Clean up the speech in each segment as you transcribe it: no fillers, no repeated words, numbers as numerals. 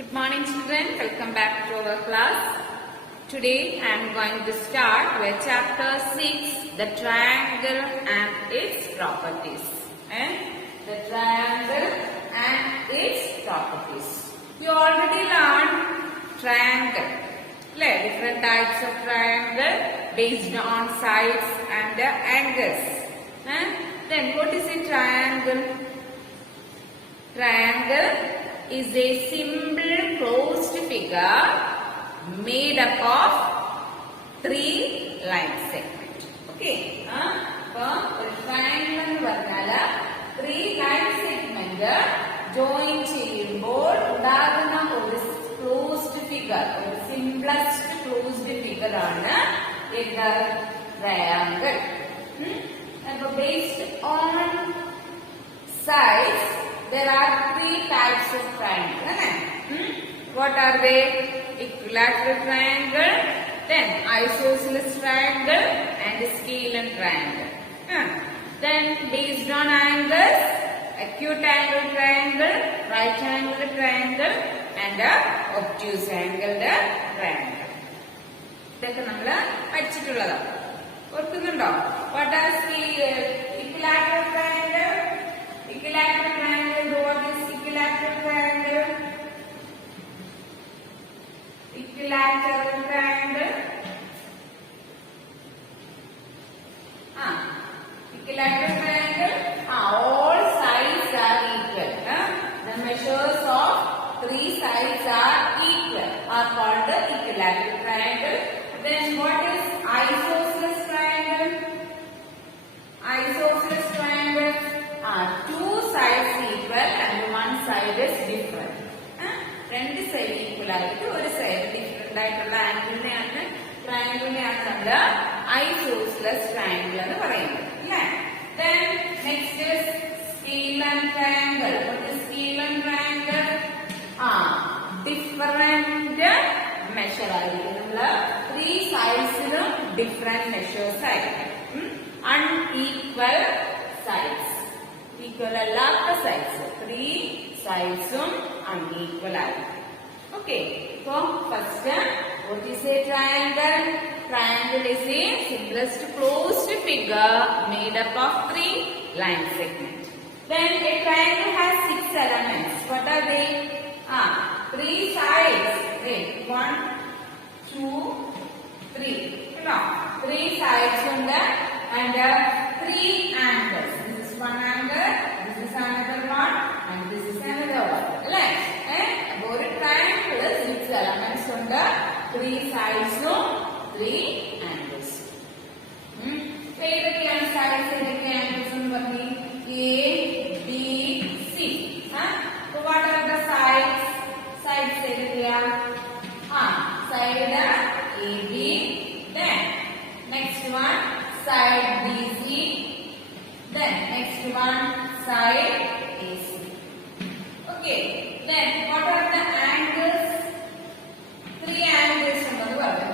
Good morning children, welcome back to our class. Today I am going to start with chapter 6, the triangle and its properties. The triangle and its properties. We already learned triangle. Different types of triangle based on sides and angles. Then what is a triangle? Triangle is a simple closed figure made up of 3 line segments. Okay. So, a triangle എന്ന് പറഞ്ഞാൽ 3 line segment join ചെയ്യുമ്പോൾ ഉണ്ടാകുന്ന ഒരു closed figure, ഒരു simplest closed figure ആണ് ഇത് triangle. അപ്പോൾ based on size there are 3 types of triangle. What are they? Equilateral triangle, then isosceles triangle and scalene triangle. Then based on angles, acute angle triangle, right angle triangle and obtuse angle triangle. ഇതൊക്കെ നമ്മൾ പഠിച്ചിട്ടുള്ളതാണ്. ഓർക്കുന്നുണ്ടോ? What are the equilateral triangle? Equilateral triangle, what is equilateral triangle? Equilateral triangle. Equilateral triangle. All sides are equal. The measures of 3 sides are equal. Are called the equilateral triangle. Then what is isosceles triangle? Isosceles triangle. 2 sides equal and 1 side is different. 2 side equal ആയിട്ട് ഒരു side different ആയിട്ടുള്ള ആംഗിളിനെയാണ് ട്രയാംഗിളിനെയാണ് നമ്മൾ isosceles triangle എന്ന് പറയുന്നത്. അല്ലേ? Then next is scalene triangle. What is scalene triangle? Different measure ആയിരിക്കും. നമ്മൾ 3 sides-ലും different measures ആയിരിക്കും. Unequal sides. Equal അല്ലാത്ത sides. 3 sides-ഉം unequal ആയിരിക്കും. Okay. So first, what is a triangle? Triangle is a simplest closed figure made up of 3 line segments. Then a triangle has 6 elements. What are they? 3 sides. Wait, 1, 2, 3. No, 3 sides ഉണ്ട് and 3 angles. This is one angle, this is another one, and this is another one. Right? അപ്പോൾ ഒരു triangle 6 elements ഉണ്ട്, 3 sides ഉം 3 angles. ഏതൊക്കെയാണ് sides, ഏതൊക്കെയാണ് angles എന്ന് പറഞ്ഞു? A, B, C. So what are the sides? Sides ഏതൊക്കെയാ? Side AB, then next one side BC, then next one side AC. Okay, then what are the angles? 3 angles.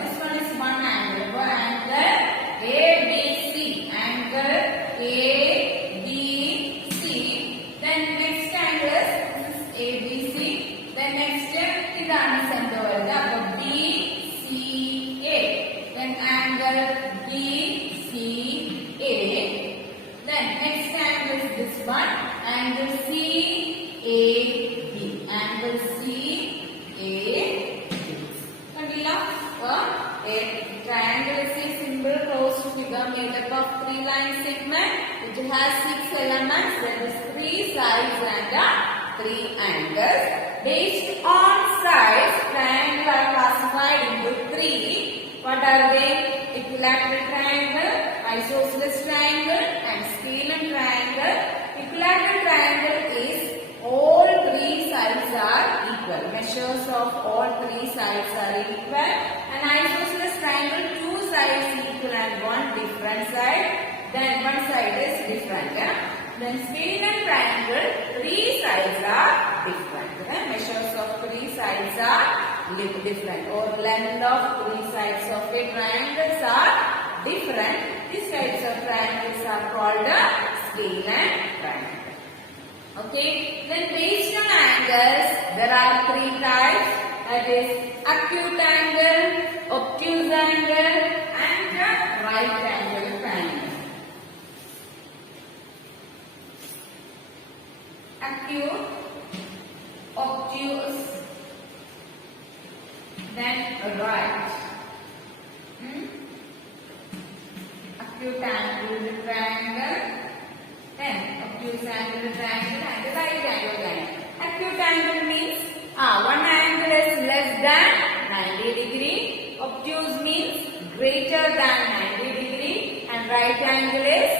This one is one angle. Angle ABC, angle ABC. Then next angle is ABC. Then next is center. BCA. Then angle BCA. Then next angle is this one, angle CAB. Angle CAB. Kandilla? A triangle is a simple closed figure made up of 3 line segments. It has 6 elements. There is 3 sides and 3 angles. Based on sides, triangles are classified into 3. What are they? Equilateral triangle, isosceles triangle and scalene triangle. Equilateral triangle is all 3 sides are equal. Measures of all 3 sides are equal. And isosceles triangle, 2 sides equal and 1 different side. Then 1 side is different. Then scalene triangle, 3 sides are different. Measures of 3 sides are different. Or length of 3 sides of a triangles are different. These types of triangles are called scalene triangle. Okay. Then based on angles, the there are three types, that is acute angle, obtuse angle and right angle triangle. Acute, obtuse, then right. Acute angle triangle, then obtuse angle triangle and right angle triangle. Acute angle means one angle is less than 90 degree, obtuse means greater than 90 degree and right angle is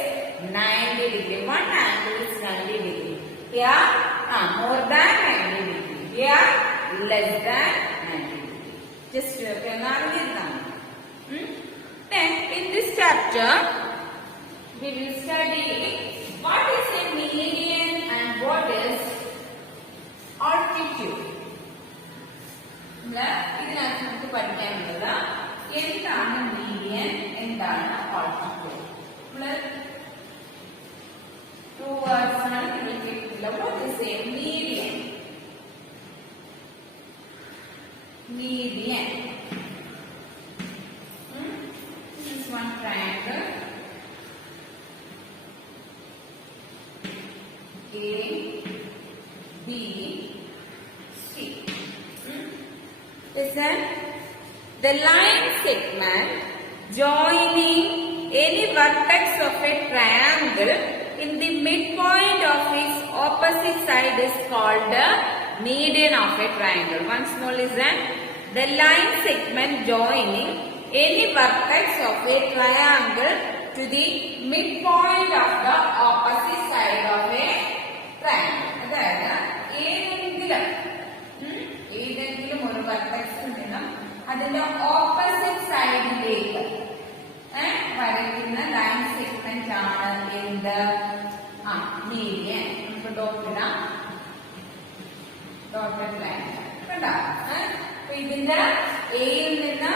90 degree. One angle is 90 degree. Here more than 90 degree. Here less than 90 degree. Just then in this chapter we will study what is a median and what is altitude. ഇതിനകത്ത് നമുക്ക് പഠിക്കാനുള്ളത് എന്താണ് മീഡിയൻ, എന്താണ് altitude. Two words ആണ് നിങ്ങൾ കേട്ടിട്ടില്ല. What is a median? Median. This is one triangle. A, B, C. Listen. The line segment joining any vertex of a triangle in the midpoint of its opposite side is called the median of a triangle. Once more listen. The line segment joining any vertex of a triangle to the midpoint of the opposite side of a triangle. അതായത് ഏതെങ്കിലും ഒരു വെർട്ടെക്സിൽ നിന്നും അതിന്റെ ഓപ്പോസിറ്റ് സൈഡിലേക്ക് വരയ്ക്കുന്ന line segment ആണ് എന്ത്? മീഡിയൻ. നമുക്ക് ഡോട്ടഡ് ലൈൻ കണ്ടോ? അപ്പൊ ഇതിന്റെ എയിൽ നിന്ന്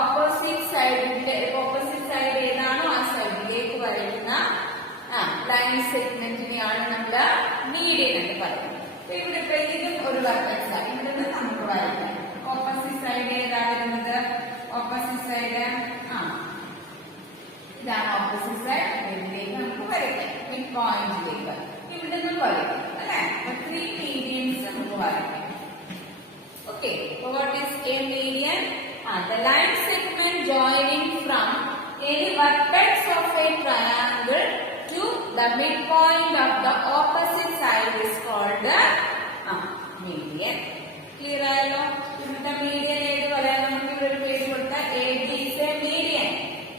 ഓപ്പോസിറ്റ് സൈഡ് ഏതാണോ ആ സൈഡിലേക്ക് വരയ്ക്കുന്ന ലൈൻ സെഗ്മെന്റിനെയാണ് നമ്മൾ മീഡിയൻ എന്ന് പറയുന്നത്. ഇവിടെ ഇതും ഒരു വെർട്ടെക്സ് ആണ്. ഇവിടെ നിന്ന് നമുക്ക് വരയ്ക്കാം. ഓപ്പോസിറ്റ് സൈഡ് ഏതാണ് വരുന്നത്? ഓപ്പോസിറ്റ് സൈഡ് ഇതാണ് ഓപ്പോസിറ്റ് സൈഡ്. ഇതിലേക്ക് നമുക്ക് വരയ്ക്കാം. മിഡ് പോയിന്റിലേക്ക് ഇവിടെ നിന്ന് വരയ്ക്കാം അല്ലെ? ത്രീ മീഡിയൻസ് നമുക്ക് വരയ്ക്കാം. Okay, what is a median? The line segment joining from any vertex of a triangle to the midpoint of the opposite side is called the median. Clear ആയല്ലോ? ഇവിടെ median ഏത് പറയാം? നമുക്ക് ഇവിടെ ഒരു പേര് കൊടുത്താൽ AB is a median,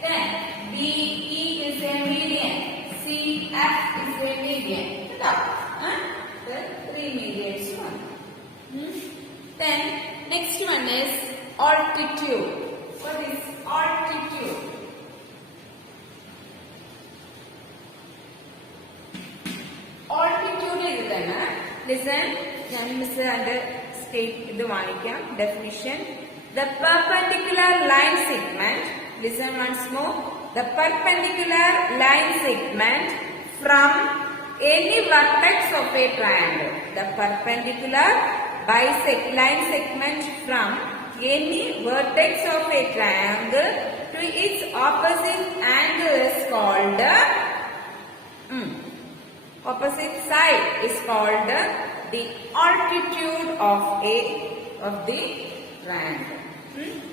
then BE is a median, CF is a median. കേട്ടോ? The three medians one. Then next one is altitude. What is altitude? Altitude is listen, miss and state the definition. The perpendicular line segment, listen once more, the perpendicular line segment from any vertex of a triangle. The perpendicular line segment from any vertex of a triangle to its opposite angle is called opposite side is called the altitude of the triangle.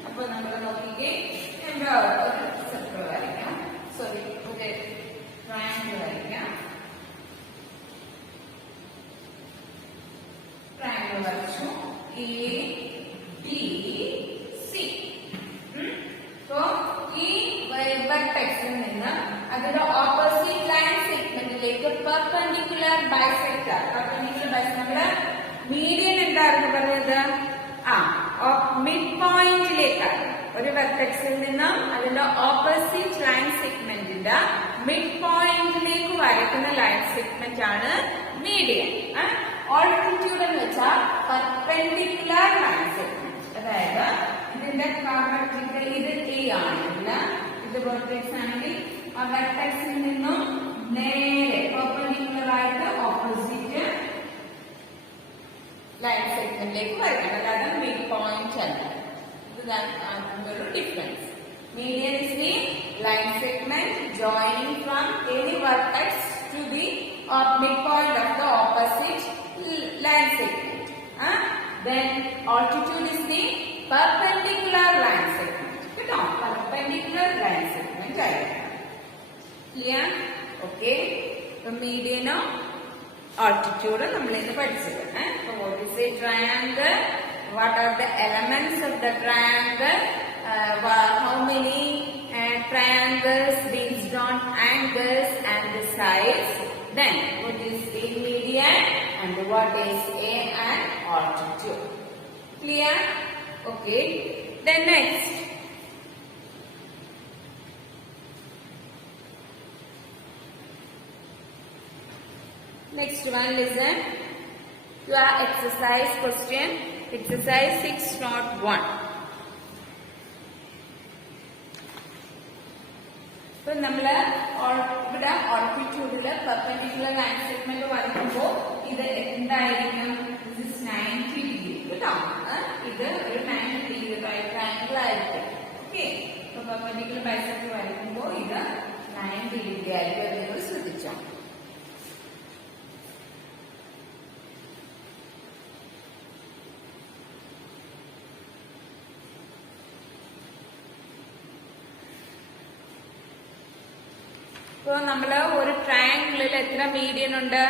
അപ്പോൾ നമ്മൾ നോക്കിക്കേ, എന്താ ഒരു സർക്കിൾ വരയ്ക്കാം. സോറി, ഒരു ട്രയാങ്കിൾ വരയ്ക്കാം. ട്രയാങ്കിൾ വരച്ചു. A, B, C. അപ്പോൾ ഈ വെർട്ടെക്സിൽ നിന്ന് അതിന്റെ ഓപ്പോസിറ്റ് ലൈൻ സെഗ്മെന്റിലേക്ക് പെർപെൻഡിക്കുലർ ബൈസെക്ടർ നമ്മുടെ മീഡിയൻ എന്തായിരുന്നു പറഞ്ഞത്? മിഡ് പോയിന്റിലേക്കാണ്. ഒരു വെർട്ടെക്സിൽ നിന്നും അതിന്റെ ഓപ്പോസിറ്റ് ലൈൻ സെഗ്മെന്റിന്റെ മിഡ് പോയിന്റിലേക്ക് വരയ്ക്കുന്ന ലൈൻ സെഗ്മെന്റ് ആണ് മീഡിയൻ. ഓൾട്ടിറ്റ്യൂഡ് എന്ന് വെച്ചാൽ പെർപെൻഡിക്കുലർ ലൈൻ സെഗ്മെന്റ്. അതായത് ഇതിന്റെ കാർബൺ ഇത് A ആണെങ്കിൽ ഇത് വെർട്ടെക്സ് ആണെങ്കിൽ ആ വെർട്ടെക്സിൽ നിന്നും നേരെ പെർപെൻഡിക്കുലർ ആയിട്ട് ഓപ്പോസിറ്റ് ലൈൻ സെഗ്മെന്റിലേക്ക് വരയ്ക്കണം. അല്ലാതെ മിഡ് പോയിന്റ് അല്ല. ഇതൊരു difference. Median is the line segment joining from any vertex to the midpoint of the opposite line segment. Then altitude is the perpendicular line segment. Perpendicular line segment. Clear? Okay. So median altitude നമ്മൾ ഇന്ന് പഠിച്ചത്. So what is a triangle? What are the elements of the triangle? How many triangles based on angles and the sides? Then what is a median and what is an altitude? Clear? Okay. Then next. Next one, listen to our exercise question. Exercise 6.1. ഇപ്പൊ നമ്മള് ഇവിടെ ഓൾട്ടിറ്റ്യൂഡില് perpendicular line segment വരയ്ക്കുമ്പോൾ ഇത് എന്തായിരിക്കും? 90 ഡിഗ്രി കേട്ടോ. ഇത് ഒരു 90 ഡിഗ്രി ട്രയാങ്കിൾ ആയിരിക്കും. ഓക്കെ. ഇപ്പൊ പെർപെൻഡിക്കുലർ ബൈസെക്ടർ വരയ്ക്കുമ്പോൾ ഇത് 90 ഡിഗ്രി ആയിരിക്കും. അത് നിങ്ങൾ ശ്രദ്ധിച്ചോ. ഇപ്പൊ നമ്മള് ഒരു ട്രയാങ്കിളിൽ എത്ര മീഡിയൻ ഉണ്ട്?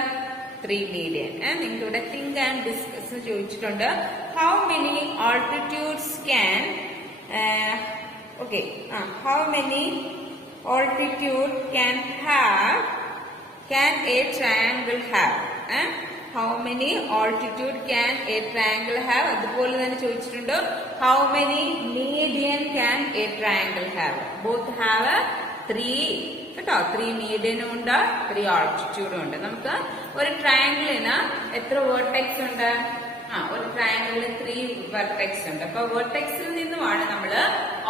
3 മീഡിയൻ. നിങ്ങൾക്ക് ഇവിടെ തിങ്ക് ആൻഡ് ഡിസ്കസ് ചോദിച്ചിട്ടുണ്ട്. How many altitudes can how many altitude can A triangle have? How many altitude can A triangle have? അതുപോലെ തന്നെ ചോദിച്ചിട്ടുണ്ട് how many median can A triangle have? Both have 3 കേട്ടോ. 3 മീഡിയനും ഉണ്ട്, 3 ആൾട്ടിറ്റ്യൂഡും ഉണ്ട്. നമുക്ക് ഒരു ട്രയാങ്കിളിന് എത്ര വേർട്ടെക്സ് ഉണ്ട്? ഒരു ട്രയാങ്കിളിന് 3 വെർട്ടെക്സ് ഉണ്ട്. അപ്പൊ വെർട്ടെക്സിൽ നിന്നുമാണ് നമ്മൾ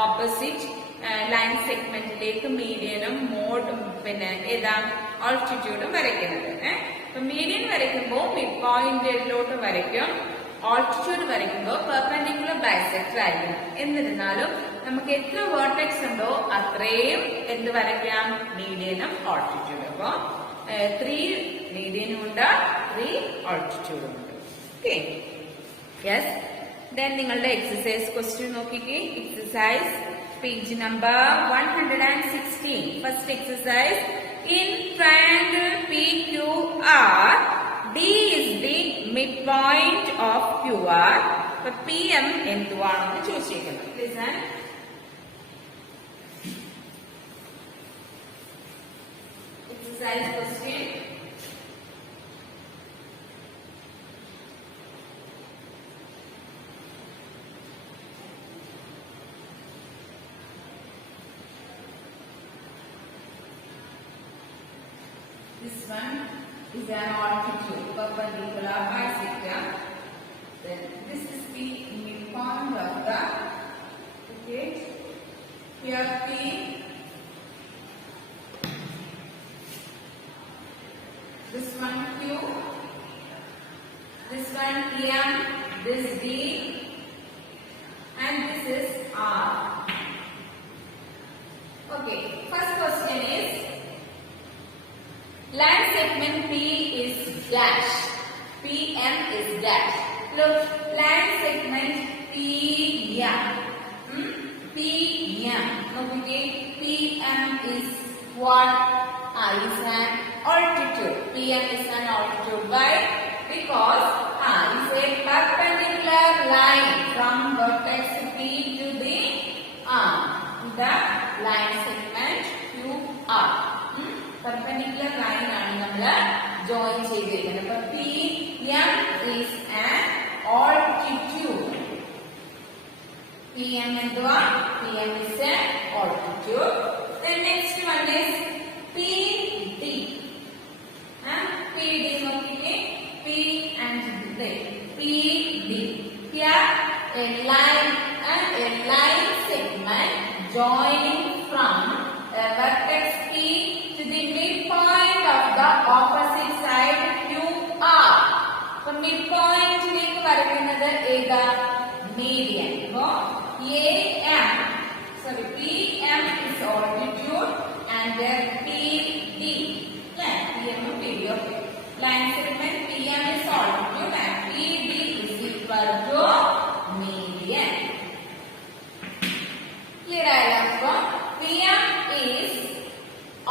ഓപ്പോസിറ്റ് ലൈൻ സെഗ്മെന്റിലേക്ക് മീഡിയനും മോഡും പിന്നെ ഏതാ ആൾട്ടിറ്റ്യൂഡും വരയ്ക്കുന്നത്. അപ്പൊ മീഡിയൻ വരയ്ക്കുമ്പോൾ മിഡ് പോയിന്റിലോട്ട് വരയ്ക്കും. ആൾട്ടിറ്റ്യൂഡ് വരയ്ക്കുമ്പോൾ പെർപെൻഡിക്കുലർ ബൈസെക്ടർ ആയിരിക്കും. എന്നിരുന്നാലും നമുക്ക് എത്ര വേർട്ടെക്സ് ഉണ്ടോ അത്രയും എന്ത് വരയ്ക്കാം? മീഡിയനും ആൾട്ടിറ്റ്യൂഡും. അപ്പൊ 3 മീഡിയനും ഉണ്ട്, 3 ആൾട്ടിറ്റ്യൂഡും ഉണ്ട്. ഓക്കെ. യെസ്. ദെൻ നിങ്ങളുടെ എക്സസൈസ് ക്വസ്റ്റ്യൻ നോക്കിക്കേ. Exercise page number 116. First exercise. In triangle PQR, D is the midpoint of QR. അപ്പൊ PM എന്തുവാണെന്ന് ചോദിച്ചിരിക്കുന്നത്. Listen. Exercise question. This one is an altitude, perpendicular bisector. Then this is the midpoint of the, okay, here P, this one Q, this one M, this D, and this is R. Okay, first question is, line segment P is dash, PM is dash. Look, line segment PM, PM. Okay, PM is what? Is an altitude. PM is an altitude. Why? Because is a perpendicular line from vertex P to the line segment QR. Perpendicular line ആണ് നമ്മൾ join ചെയ്തിരിക്കുന്നത്. അപ്പോൾ PM is an altitude. PM എന്തുവാ? PM is an altitude. Then next one is PD. PD നോക്കിക്കേ. P and D. PD. Here a line segment joining from vertex P to the midpoint of the opposite side QR. So midpoint വരയ്ക്കുന്നത് ഏതാ? മീഡിയൻ. അപ്പോ P M is altitude and PD, PM PD, okay. Line segment PM is altitude and PD is equal to median. Clear ayallo? PM is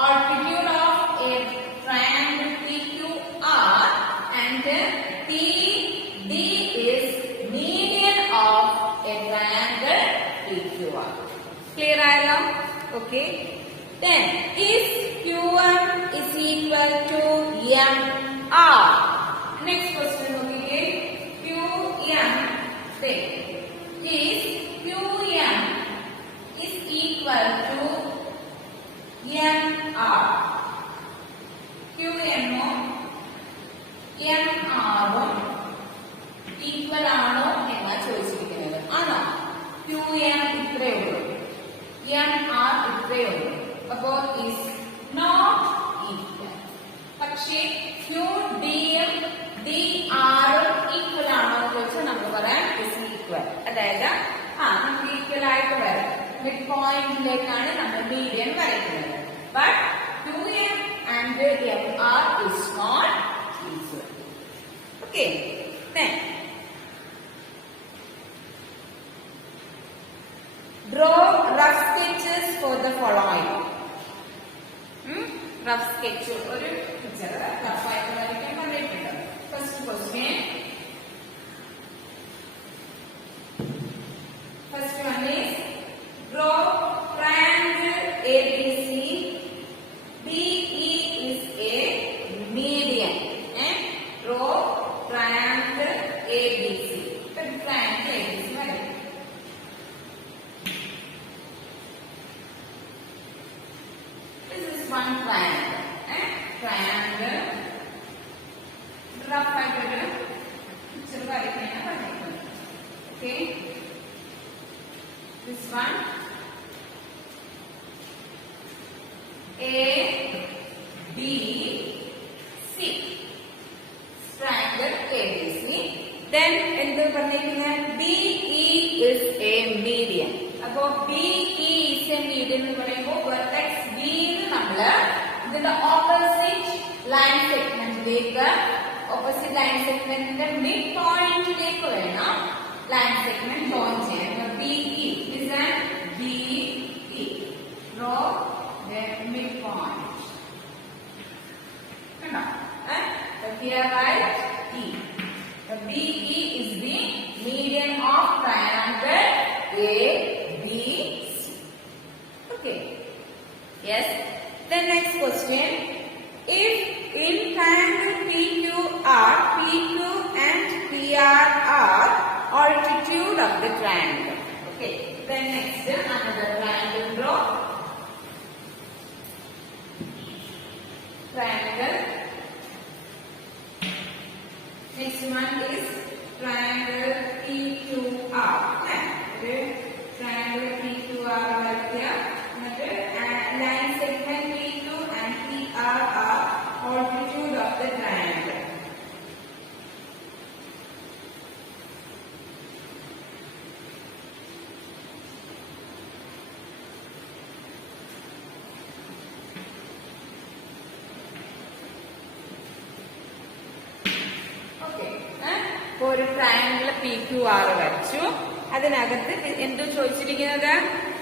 altitude of a triangle PQR and PD is median of a triangle PQR. Clear ayallo? Okay. Then is QM is equal to MR. Next question, okay. QM, say, is QM is equal to MR. QM MR equal ആണോ എന്നാ ചോദിച്ചിരിക്കുന്നത്. ആണോ? QM ഇത്രയേ ഉള്ളൂ, MR ഇത്രയേ ഉള്ളൂ. അപ്പോൾ is not equal. പക്ഷേ QDM DR ഈക്വൽ ആണോ എന്ന് ചോദിച്ചാൽ നമുക്ക് പറയാം is equal. അതായത് നമുക്ക് ഈക്വൽ ആയിട്ട് വരാം. മിഡ് പോയിന്റിലേക്കാണ് നമ്മൾ മീഡിയൻ വരയ്ക്കുന്നത്. But QM and MR is not equal. Okay. Then draw rough sketches for the following. Rough sketch ഒരു പിക്ചർ റഫ് ആയിട്ട് വരയ്ക്കാൻ പറഞ്ഞിട്ടുണ്ട്. First question, first one is draw triangle ABC. BE is a median. Draw triangle ABC. Triangle ABC വരയ്ക്കും. This is one triangle. Triangle. Rough ആയിട്ടൊരു പിക്ചർ വരയ്ക്കാനാണ് പറഞ്ഞിരിക്കുന്നത്. Okay. This one. A, B, C. Triangle ABC. Then എന്ത് പറഞ്ഞിരിക്കുന്നത്? BE is a median. അപ്പോൾ BE is a median എന്ന് പറയുമ്പോൾ vertex B നമ്മള് ഇതിന്റെ ഓപ്പോസിറ്റ് ലൈൻ സെഗ്മെന്റിലേക്ക്, ഓപ്പോസിറ്റ് ലൈൻ സെഗ്മെന്റിന്റെ മിഡ് പോയിന്റിലേക്ക് വേണം ലൈൻ സെഗ്മെന്റ് ജോയിൻ ചെയ്യാൻ. BE is a BE. Draw the midpoint. Here write E. The BE is the median of triangle ABC. Okay. Yes. The next question. If in triangle PQR, PQ and PR are altitude of the triangle. Okay. Then next another triangle draw. Triangle. Next one is triangle PQR. Triangle PQR വരയ്ക്കുക. എന്നിട്ട് line segment PQ and PR are altitude of the triangle. ഒരു triangle PQR വരച്ചു. അതിനകത്ത് എന്ത് ചോദിച്ചിരിക്കുന്നത്?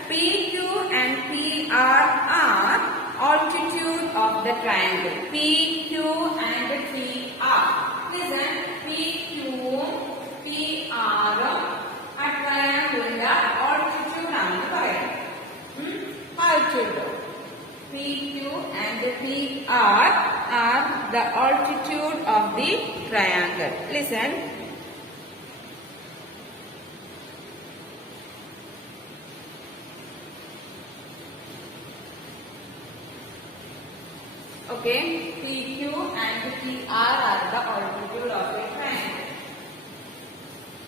PQ and PR are altitude of the triangle. PQ and PR. Listen, PQ PR ആ ട്രയാങ്കിളിന്റെ altitude ആണെന്ന് പറയാം. Altitude. PQ and PR are the altitude of the triangle. Listen. Okay, PQ and PR are the altitude of the